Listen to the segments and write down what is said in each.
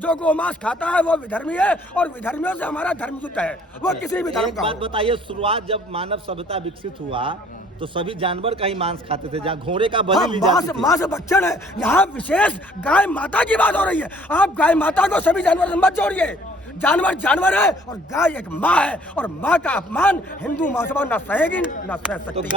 जो गोमांस खाता है वो विधर्मी है और विधर्मियों से हमारा धर्म जुड़ा है। वो किसी भी धर्म एक का बात हो। बताइए, शुरुआत जब मानव सभ्यता विकसित हुआ तो सभी जानवर का ही मांस खाते थे, जहाँ घोड़े का बलि ली जाती थी। मांस भक्षण है। यहाँ विशेष गाय माता की बात हो रही है। आप गाय माता को सभी जानवर से मत जोड़िए। जानवर जानवर है और गाय एक माँ है और माँ का अपमान हिंदू महासभा न सहेगी न सह तो सकती।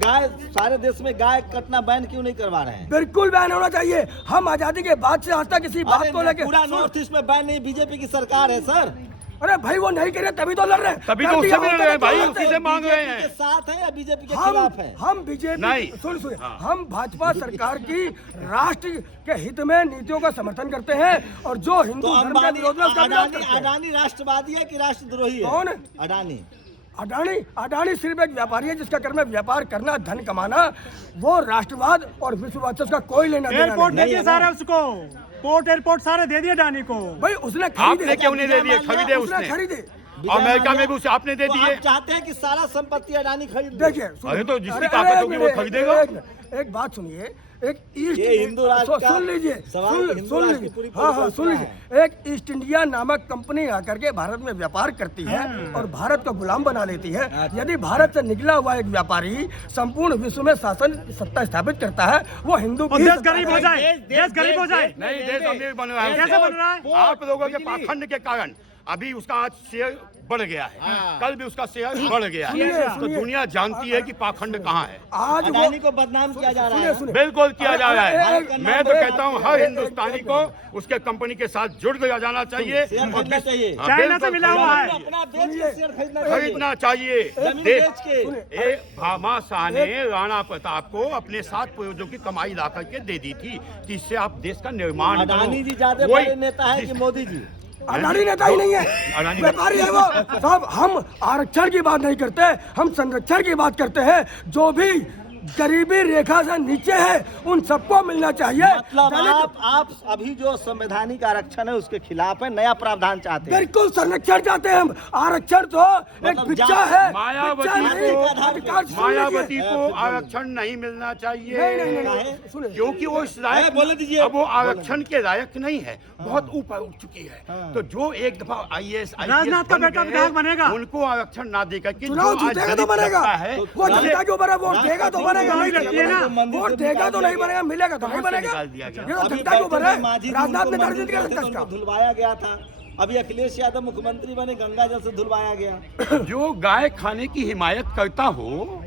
गाय सारे देश में गाय कटना बैन क्यों नहीं करवा रहे हैं? बिल्कुल बैन होना चाहिए। हम आजादी के बाद से आज तक किसी बात को लेकर पूरा नॉर्थ ईस्ट में बैन नहीं, बीजेपी की सरकार है सर। अरे भाई वो नहीं करे तभी तो लड़ रहे हैं। तभी तो उससे भी लड़ रहे हैं भाई, उसी से मांग रहे के हैं। साथ है या बीजेपी के खिलाफ है? हम बीजेपी नहीं। सुन हम भाजपा सरकार की राष्ट्र के हित में नीतियों का समर्थन करते हैं और जो हिंदू तो धर्म के विरोध में उसका विरोध करते हैं। अडानी राष्ट्रवादी है कि राष्ट्रद्रोही है? कौन? अडानी। अडानी सिर्फ एक व्यापारी है जिसका कर्म है व्यापार करना, धन कमाना। वो राष्ट्रवाद और विश्ववाद से उसका कोई लेना देना एयरपोर्ट नहीं। दे दिए सारे उसको, पोर्ट एयरपोर्ट सारे दे दिए अडानी को। भाई उसने आपने क्यों नहीं दे दिए? खरीदे उसने। खरीदे। अमेरिका में भी उसे आपने दे तो दिए। आप चाहते हैं कि सारा संपत्ति अडानी खरीद ले? देखिए अरे तो जिसकी ताकत होगी वो खरीदेगा। एक बात सुनिए, एक ईस्ट ये हिंदू राज का सुन लीजिए, सवाल हिंदू सुन राज की लीजिए, पूरी हाँ सुन परिकल्पना लीजिए। एक ईस्ट इंडिया नामक कंपनी आकर के भारत में व्यापार करती है और भारत को गुलाम बना लेती है। यदि भारत से निकला हुआ एक व्यापारी संपूर्ण विश्व में शासन सत्ता स्थापित करता है, वो हिंदू और देश गरीब हो जाए, देश गरीब हो जाए। नहीं, देश अमीर बन रहा है। कैसे बन रहा है? आप लोगों के पाखंड के कारण अभी उसका आज शेयर बढ़ गया है, कल भी उसका शेयर बढ़ गया है। तो सुनिए। दुनिया जानती है कि पाखंड कहाँ है। आज वो अडानी को बदनाम किया जा रहा है। सुनिए। बिल्कुल किया जा रहा है। एक- मैं तो कहता हूँ हर हिंदुस्तानी को उसके कंपनी के साथ जुड़ गया जाना चाहिए। शेयर और खरीदना चाहिए। हाँ, चाइना बिल्कुल से मिला हुआ है। अपना बेच के शेयर खरीदना चाहिए। खरीदना चाहिए। जमीन देश बेच के। एक भामा शाह ने राणा प्रताप को अपने 7 पूर्वजों की कमाई ला करके दे दी थी कि इससे आप देश का निर्माण करो। अडानी जी ज्यादा वही- बड़े नेता है कि मोदी जी? अडानी नेता ही नहीं है, अडानी व्यापारी है वो। साहब हम आरक्षण की बात नहीं करते, हम संरक्षण की बात करते हैं। जो भी गरीबी रेखा से नीचे है उन सबको मिलना चाहिए। मतलब दलित- आप अभी जो संवैधानिक आरक्षण है उसके खिलाफ है, नया प्रावधान चाहते हैं? बिल्कुल संरक्षण चाहते हैं हम। आरक्षण तो एक मतलब भिक्षा जा- है, मायावती भिक्षा नहीं, अधिकार को सुन मायावती लीजिए। को आरक्षण नहीं मिलना चाहिए। नहीं, सुनिए। क्योंकि वो इस लायक बोले दीजिए। अब वो आरक्षण के लायक नहीं है, बहुत ऊपर उठ चुकी है। तो जो एक दफा IAS राजनाथ का बेटा विधायक बनेगा। उनको आरक्षण ना देकर के चुनाव जो आज जीतेगा तो दलित बनेगा। तबका है वो जनता के ऊपर है, वोट देगा तो बनेगा, नहीं लगती है देगा ना। वोट देगा तो नहीं बनेगा, मिलेगा तो नहीं बनेगा। निकाल दिया गया। ये तो अभी जनता के ऊपर है। बैठे मांझी जी राजनाथ उनको ने मंजूर दर्ज किया करते थे, इसका। उनको धुलवाया गया था। अभी अखिलेश यादव मुख्यमंत्री बने, गंगा जल से धुलवाया गया। जो गाय खाने की हिमायत करता हो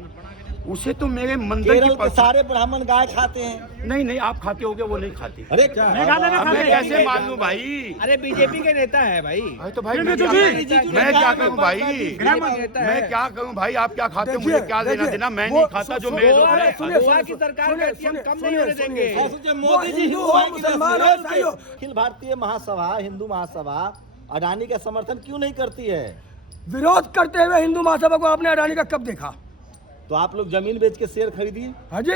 उसे तो मेरे मंदिर केरल की के सारे ब्राह्मण गाय खाते हैं। नहीं आप खाते होगे, वो नहीं खाती। अरे मेघालय में अब मैं खाते कैसे मान लूं भाई? अरे बीजेपी के नेता है भाई। अरे तो भाई नहीं, मैं नहीं, क्या जी, मैं क्या करूं भाई? नेता है। मैं क्या करूं भाई? आप क्या खाते हो, देखिए, मुझे क्या लेना देखिए, देना? मैं वो नहीं खाता जो मेरे लोग अरे हैं। सुनिए, गोवा सुनिए, की सरकार सुनिए, कहती है, हम सुनिए, कम नहीं होने सुनिए, देंगे। सुनिए। सोचिए वो मोदी जी हिंदू हिंदू हो, हैं कि मुसलमान हो, मुस्लिम? ईसाई हो। अखिल भारतीय महासभा, हिंदू महासभा अडानी का समर्थन क्यों नहीं करती है? विरोध करते हुए हिंदू महासभा को आपने अडानी का कब देखा? तो आप लोग जमीन बेच के शेयर खरीदिए। हाँ जी,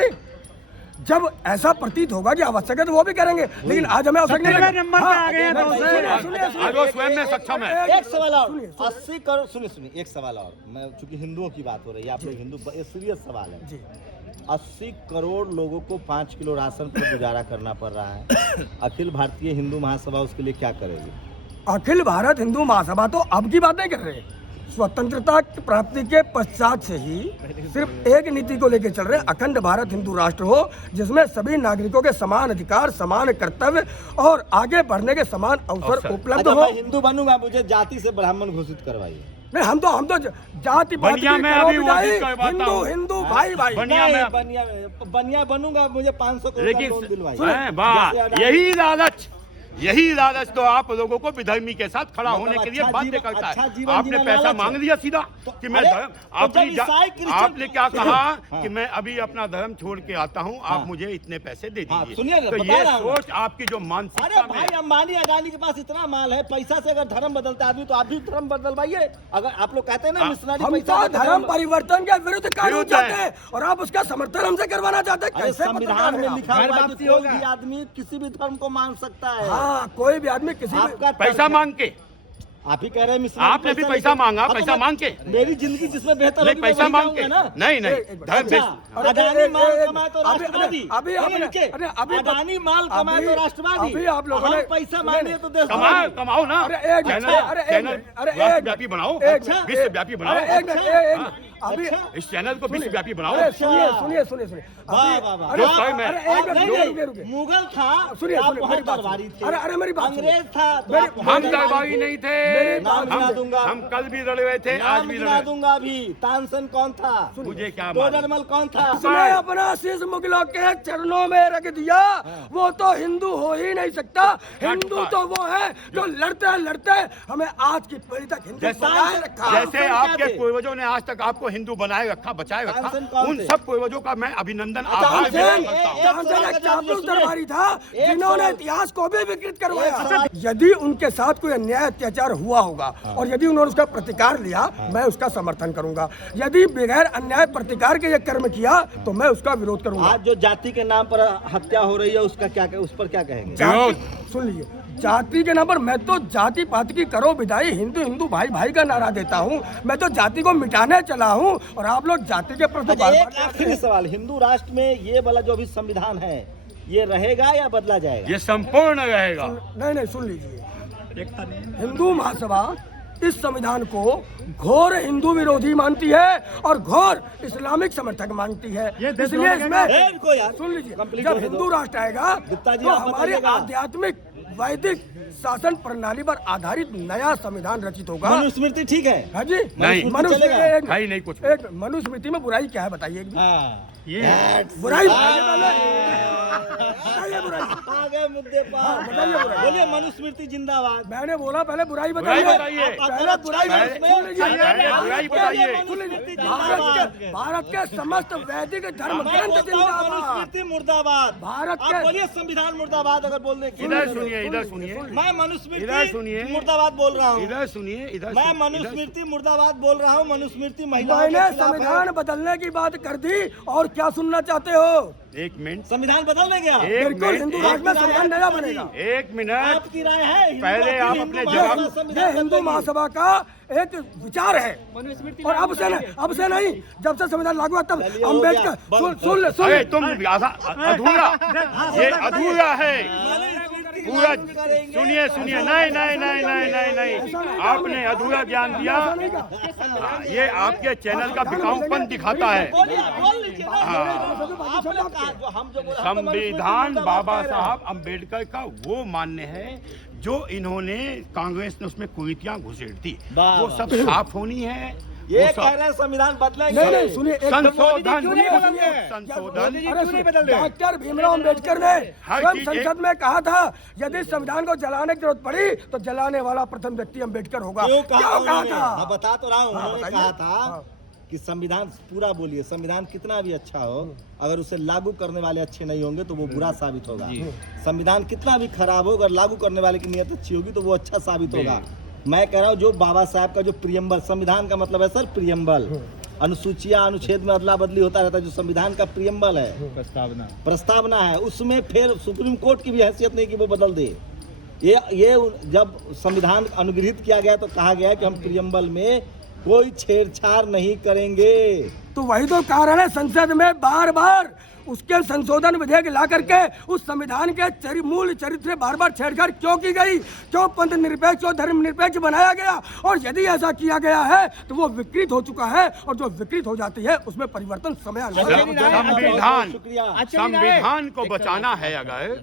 जब ऐसा प्रतीत होगा कि आवश्यक है तो वो भी करेंगे, लेकिन आज हमें आवश्यक नहीं सबसे लगा। नंबर पे आ गए हैं नहीं, तो सुनिए, उसे। सुनिए, आज वो स्वयं में सक्षम है। एक सवाल और, सुनिए, 80 करोड़, सुनिए एक सवाल और। मैं चूंकि हिंदुओं की बात हो रही है, आप लोग हिंदू, ये सीरियस सवाल है। जी। 80 करोड़ लोगों को 5 किलो राशन पर गुजारा करना पड़ रहा है। अखिल भारतीय हिंदू महासभा उसके लिए क्या करेगी? अखिल भारत हिंदू महासभा तो अब की बात नहीं कर रहे, स्वतंत्रता की प्राप्ति के पश्चात से ही सिर्फ एक नीति को लेकर चल रहे हैं, अखंड भारत हिंदू राष्ट्र हो जिसमें सभी नागरिकों के समान अधिकार, समान कर्तव्य और आगे बढ़ने के समान अवसर अवसर। उपलब्ध अच्छा, हो। मैं हिंदू बनूंगा, मुझे जाति से ब्राह्मण घोषित करवाइए। नहीं, हम तो जाति पात बनिया की में करो अभी बिदाई, वो करवाता हिंदू हूँ। हिंदू भाई भाई। बनिया में- बनिया बनूंगा, मुझे 500 करोड़ का लोन दिलवाइए। लेकिन वाह, जैसे अडानी- यही लालच तो आप लोगों को विधर्मी के साथ खड़ा होने के लिए अच्छा बाध्य जीवन- करता अच्छा है। जीवन आपने जीना पैसा लालच मांग है। लिया सीधा कि मैं अरे, धर्म तो जब ईसाई क्रिश्चियन- आपने क्या कहा हाँ। कि मैं अभी अपना धर्म छोड़ के आता हूँ, हाँ। आप मुझे इतने पैसे दे हाँ, दीजिए। सुनिए ना, तो बता ये रहा हूँ। सोच आपकी जो अरे मानसिकता में भाई, अंबानी अडानी के पास इतना माल है, पैसा से अगर धर्म बदलता आदमी तो आप भी धर्म बदलवाइए। अगर आप लोग कहते हैं ना मिशनरी हम पैसा तो से धर्म परिवर्तन के विरुद्ध कानून विरुद्ध चाहते है। हैं और आप उसका समर्थन हमसे करवाना चाहते हैं। अरे कैसे संविधान में लिखा घर हुआ है कि वापसी कोई होगा। भी आदमी किसी भी धर्म को मान सकता है। हाँ, कोई भी आदमी किसी भी आपका पैसा मांग के आप ही कह रहे हैं मिश्रा आपने भी पैसा मांगा, हाँ, तो पैसा मैं- मांग के मेरी जिंदगी जिसमें बेहतर नहीं, होगी पैसा मैं वही मांग के जाऊंगा ना। नहीं नहीं अच्छा, अरे, अडानी माल एक- कमाए तो अभी- राष्ट्रवादी अभी आपने- नहीं, इनके, अरे, अभी- अडानी माल कमाए तो अभी- राष्ट्रवादी अभी आप लोगों हम ने- पैसा सुने- मांगे तो देश कमाओ कमाओ ना अरे एक चैनल अच्छा, अरे एक चैनल मिनट, अरे एक राष्ट्रव्यापी बनाओ, अच्छा, विश्वव्यापी बनाओ। अरे एक मिनट, एक अभी अच्छा। इस चैनल को विश्वव्यापी बनाओ। अरे सुनिए सुनिए सुनिए सुनिए वाह, अभी- वाह, वाह। अरे जो सही में- अरे एक आप मिनट, नहीं, रुकिए, नहीं, रुकिए, रुकिए। मुगल था सुनिए, तो आप सुनिए, बहुत मेरी बात दरबारी सुनिए। थे अरे मेरी बात सुनिए। अंग्रेज था तो मेरी- आप हम बहुत दरबारी नहीं थे, नाम गिना दूंगा। हम कल भी लड़ रहे थे, आज नाम भी गिना लड़े। दूंगा अभी तानसेन कौन था मुझे क्या मालूम। डोडरमल कौन था उसने अपना शीश मुगलों के चरणों में रख दिया। वो तो हिंदू हो ही नहीं सकता। हिंदू तो वो है जो लड़ते लड़ते हमें आज की पीढ़ी तक हिंदू बनाए रखा। जैसे क्या आपके थे? पूर्वजों ने आज तक आपको हिंदू बनाए रखा, बचाए रखा, तानसेन कौन उन थे? सब पूर्वजों का मैं अभिनंदन आभार तानसेन व्यक्त करता हूँ। तानसेन एक चापलूस दरबारी था एक जिन्होंने सवाल। इतिहास को भी विकृत करवाया। एक सवाल। यदि उनके साथ कोई अन्याय अत्याचार हुआ होगा और यदि उन्होंने उसका प्रतिकार लिया, मैं उसका समर्थन करूंगा। यदि बगैर अन्याय प्रतिकार के ये कर्म किया तो मैं उसका विरोध करूंगा। आज जो जाति के नाम पर हत्या हो रही है उसका क्या उस पर क्या कहेंगे जाति- सुन लीजिए, जाति के नाम पर मैं तो जाति पात की करो विदाई, हिंदू हिंदू भाई भाई का नारा देता हूँ। मैं तो जाति को मिटाने चला हूँ और आप लोग जाति के प्रश्न अच्छा, बार एक बार आखिरी सवाल हिंदू राष्ट्र में ये वाला जो अभी संविधान है ये रहेगा या बदला जाएगा ये संपूर्ण रहेगा। नहीं नहीं सुन लीजिए, हिंदू महासभा इस संविधान को घोर हिंदू विरोधी मानती है और घोर इस्लामिक समर्थक मानती है। इसलिए इसमें इनको यार सुन लीजिए, कंप्लीट जब होने दो। हिंदू राष्ट्र आएगा गुप्ता जी, तो आप हमारी बताइएगा। आध्यात्मिक वैदिक शासन प्रणाली पर आधारित नया संविधान रचित होगा। मनुस्मृति ठीक है हाँ जी, नहीं। मनुस्मृति चलेगा? एक- है ही नहीं कुछ। एक मनुस्मृति में बुराई क्या है बताइए एक मिनट। हाँ बुराई बताइए पहले। बताइए बुराई। आ गए मुद्दे पर बताइए बुराई। बोलिए मनुस्मृति जिंदाबाद मैंने बोला पहले बुराई बुराई बताइए। बताइए। पहले बुराई पहले- सुन लीजिए। पहले बुराई बताइए। सुन लीजिए। भारत के समस्त वैदिक धर्म ग्रंथ जिंदाबाद। मनुस्मृति मुर्दाबाद भारत आप के- बोलिए संविधान मुर्दाबाद अगर बोलने की इधर सुनिए, इधर सुनिए, मैं इधर मनुस्मृति सुनिए। मुर्दाबाद बोल रहा हूँ इधर सुनिए, इधर मैं सुनिए, मनुस्मृति मुर्दाबाद बोल रहा हूँ मनुस्मृति महिलाओं के मैंने खिलाफ संविधान है। बदलने की बात कर दी और क्या सुनना चाहते हो? एक मिनट, संविधान बदल देंगे आप एक बिल्कुल हिंदू मिनट, राष्ट्र में संविधान नया बनेगा। एक मिनट। आपकी राय है हिंदू पहले आखिर आप हिंदू अपने महासभा जवाब- संविधान ये हिंदू बदलेगी। महासभा का एक विचार है और अब से नहीं, जब से संविधान लागू हुआ तब चलिए, हो अम्बेडकर गया। सुन अरे तुम अधूरा, ये अधूरा है पूरा। सुनिए सुनिए, नहीं नहीं नहीं नहीं नहीं नहीं, आपने अधूरा ज्ञान दिया। हाँ, ये आपके चैनल का बिकाऊपन दिखाता है। बोलिए, बोल लीजिए ना। हाँ। आपने कहा, जो हम जो बोले, हम तो संविधान मनुस्मृति बाबा मुर्दाबाद कह रहे हैं। साहब अम्बेडकर का वो मान्य है जो इन्होंने कांग्रेस ने उसमें कुरीतियां घुसेड़ दी, वाह, वो वाह। सब साफ होनी है। ये वो कह सब रहे हैं संविधान बदलेंगे नहीं नहीं सुनिए, एक संशोधन, क्यों नहीं बदल रहे? संशोधन। अरे सुनिए, डॉक्टर भीमराव अंबेडकर ने हर स्वयं चीज संसद में कहा था यदि संविधान को जलाने की जरूरत पड़ी तो जलाने वाला प्रथम व्यक्ति अंबेडकर होगा। क्यों क्यों कहा कहा उन्होंने? था? मैं बता तो रहा हूँ हाँ, उन्होंने बताइए। कहा था हाँ। कि संविधान पूरा बोलिए संविधान कितना भी अच्छा हो अगर उसे लागू करने वाले अच्छे नहीं होंगे तो वो बुरा साबित होगा। संविधान कितना भी खराब हो अगर लागू करने वाले की नीयत अच्छी होगी तो वो अच्छा साबित होगा। मैं कह रहा हूँ जो बाबा साहब का जो प्रियम्बल, संविधान का मतलब है सर प्रियम्बल, अनुसूचियां अनुच्छेद में अदला बदली होता रहता है, जो संविधान का प्रियम्बल है, प्रस्तावना है, उसमें फिर सुप्रीम कोर्ट की भी हैसियत नहीं कि वो बदल दे। ये जब संविधान अनुग्रहित किया गया तो कहा गया कि हम प्रियम्बल में कोई छेड़छाड़ नहीं करेंगे। तो वही तो कारण है संसद में बार बार उसके संशोधन विधेयक ला करके उस संविधान के मूल चरित्र बार बार छेड़छाड़ क्यों की गई, क्यों पंथ निरपेक्ष और धर्म निरपेक्ष बनाया गया। और यदि ऐसा किया गया है तो वो विकृत हो चुका है और जो विकृत हो जाती है उसमें परिवर्तन समय संविधान को बचाना है, अगर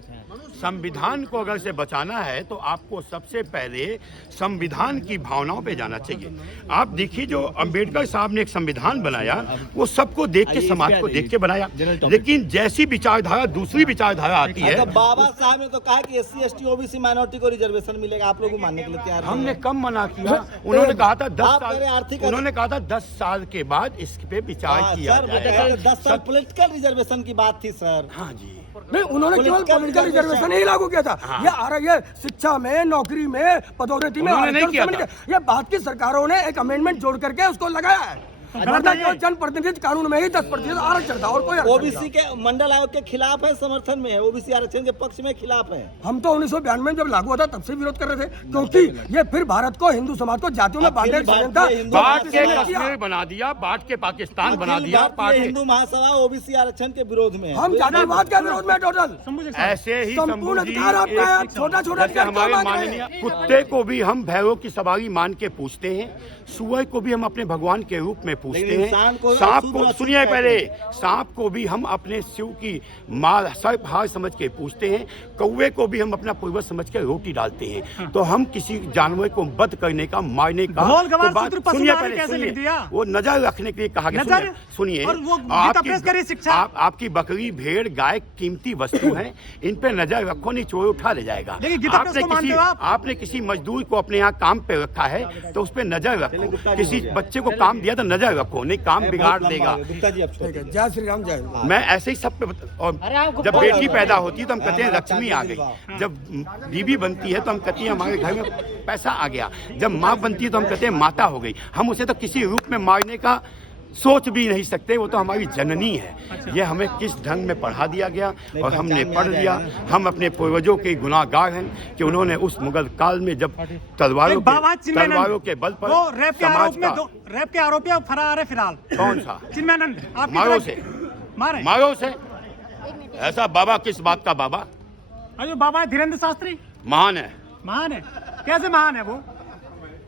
संविधान को अगर से बचाना है तो आपको सबसे पहले संविधान की भावनाओं पे जाना चाहिए। आप देखिए जो अंबेडकर साहब ने एक संविधान बनाया वो सबको देख के, समाज को देख के बनाया, लेकिन जैसी विचारधारा दूसरी विचारधारा आती है। तो बाबा साहब ने तो कहा कि SC ST OBC माइनॉरिटी को रिजर्वेशन मिलेगा, आप लोग मानने के लिए तैयार नहीं हमने हैं। कम मना किया, उन्होंने कहा था 10 आप कह रहे हैं साल, आर्थिक उन्होंने कहा था 10 साल के बाद इस पे विचार हाँ, किया सर, जाएगा। 10 साल पॉलिटिकल रिजर्वेशन की बात थी सर। हाँ जी, नहीं, उन्होंने केवल पॉलिटिकल रिजर्वेशन ही लागू किया था। हाँ। ये आ रहा है शिक्षा में, नौकरी में, पदोन्नति में उन्होंने नहीं आरक्षण किया समझ था। के- ये बात की सरकारों ने एक अमेंडमेंट जोड़ करके उसको लगाया है। वरना केवल जनप्रतिनिधि कानून में ही 10% आरक्षण था और कोई आरक्षण ओबीसी नहीं के मंडल आयोग के खिलाफ है, समर्थन में है, ओबीसी आरक्षण के पक्ष में खिलाफ है। था। हम तो 1992 में जब लागू हुआ था तब से विरोध कर रहे थे, क्योंकि ये फिर भारत को, हिंदू समाज को जातियों में बांटने का षड्यंत्र था। बांट के किया। कश्मीर बना दिया, बांट के पाकिस्तान बना दिया, भारतीय हिंदू महासभा ओबीसी आरक्षण के विरोध में है। हम जातिवाद के विरोध में टोटल ऐसे ही संपूर्ण शंभू जी, अधिकार आपका है, एक- छोटा छोटा जैसे अधिकार हमारे क्या मांग रहे माननीय हैं? कुत्ते को भी हम भैरव की सवारी मान के पूछते हैं, सुअर को भी हम अपने भगवान के रूप में पूछते लेकिन हैं, इंसान को सांप अशुद्ध को, अशुद्ध सुनिए कहते पहले, हैं। सांप को भी हम अपने शिव की माल सर्प हार समझ के पूछते हैं, कौवे को भी हम अपना पूर्वज समझ के रोटी डालते हैं। तो हम किसी जानवर को वध करने का, मारने का ढोल गवार तो बात- सूत्र पशु सुनिए मार पहले, कैसे लिख सुनिए, दिया? वो नजर रखने के लिए कहा गया। नजर? सुनिए, और वो गीता प्रेस करी शिक्षा? आपकी बकरी, भेड़, गाय कीमती वस्तु है, इन पे नजर रखो, नहीं चोर उठा ले जाएगा। लेकिन गीता प्रेस को मानते हो आप? आपने किसी मजदूर को अपने यहाँ काम पे रखा है तो उस पे नजर रखो। किसी बच्चे को काम दिया तो नजर रखो, नहीं काम बिगाड़ देगा। गुप्ता जी अब ठीक है, जय श्री राम, जय हिंद। मैं ऐसे ही सब पे और जब बेटी पैदा होती है तो हम कहते हैं लक्ष्मी आ गई, जब बीवी बनती है तो हम कहते हैं हमारे घर में पैसा आ गया, जब माँ बनती है तो हम कहते हैं माता हो गई। हम उसे तो किसी रूप में मारने का सोच भी नहीं सकते, वो तो हमारी जननी है। ये हमें किस ढंग में पढ़ा दिया गया और हमने पढ़ लिया। हम अपने पूर्वजों के गुनाहगार हैं कि उन्होंने उस मुगल काल में जब तलवारों के बल पर वो रेप के आरोप समाज में का, रेप के आरोपी अब फरार है फिलहाल। कौन सा? चिन्मयानंद आपकी मारो तरफ- से, मारे मारो से, ऐसा बाबा किस बात का बाबा? अरे बाबा है धीरेन्द्र शास्त्री, महान है महान है। कैसे महान है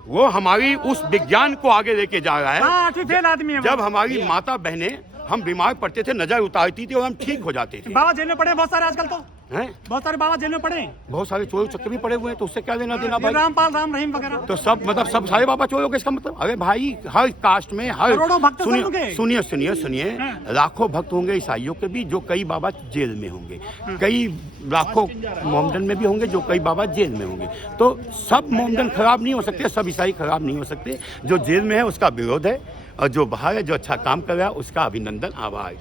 वो, हमारी उस विज्ञान को आगे लेके जा रहा है। हाँ, 8वीं फेल आदमी है वो। जब हमारी माता बहनें, हम बीमार पड़ते थे, नजर उतारती थी और हम ठीक हो जाते थे। बाबा जेल में पड़े बहुत सारे आजकल तो, हैं? बहुत सारे बाबा जेल में पड़े हैं। बहुत सारे चोर चक्के भी पड़े हुए हैं, तो उससे क्या लेना देना भाई? रामपाल, राम रहीम वगैरह। तो सब मतलब सब सारे बाबा चोरों के, इसका मतलब अरे भाई हर कास्ट में हर करोड़ों भक्त सुनिए होंगे। सुनिए सुनिए सुनिए हाँ। लाखों भक्त होंगे ईसाइयों के भी, जो कई बाबा जेल में होंगे, कई लाखों मोमडन में भी होंगे जो कई बाबा जेल में होंगे। तो सब मोमडन खराब नहीं हो सकते, सब ईसाई खराब नहीं हो सकते। जो जेल में है उसका विरोध है और जो बाहर है, जो अच्छा काम कर रहा है उसका अभिनंदन, आभार।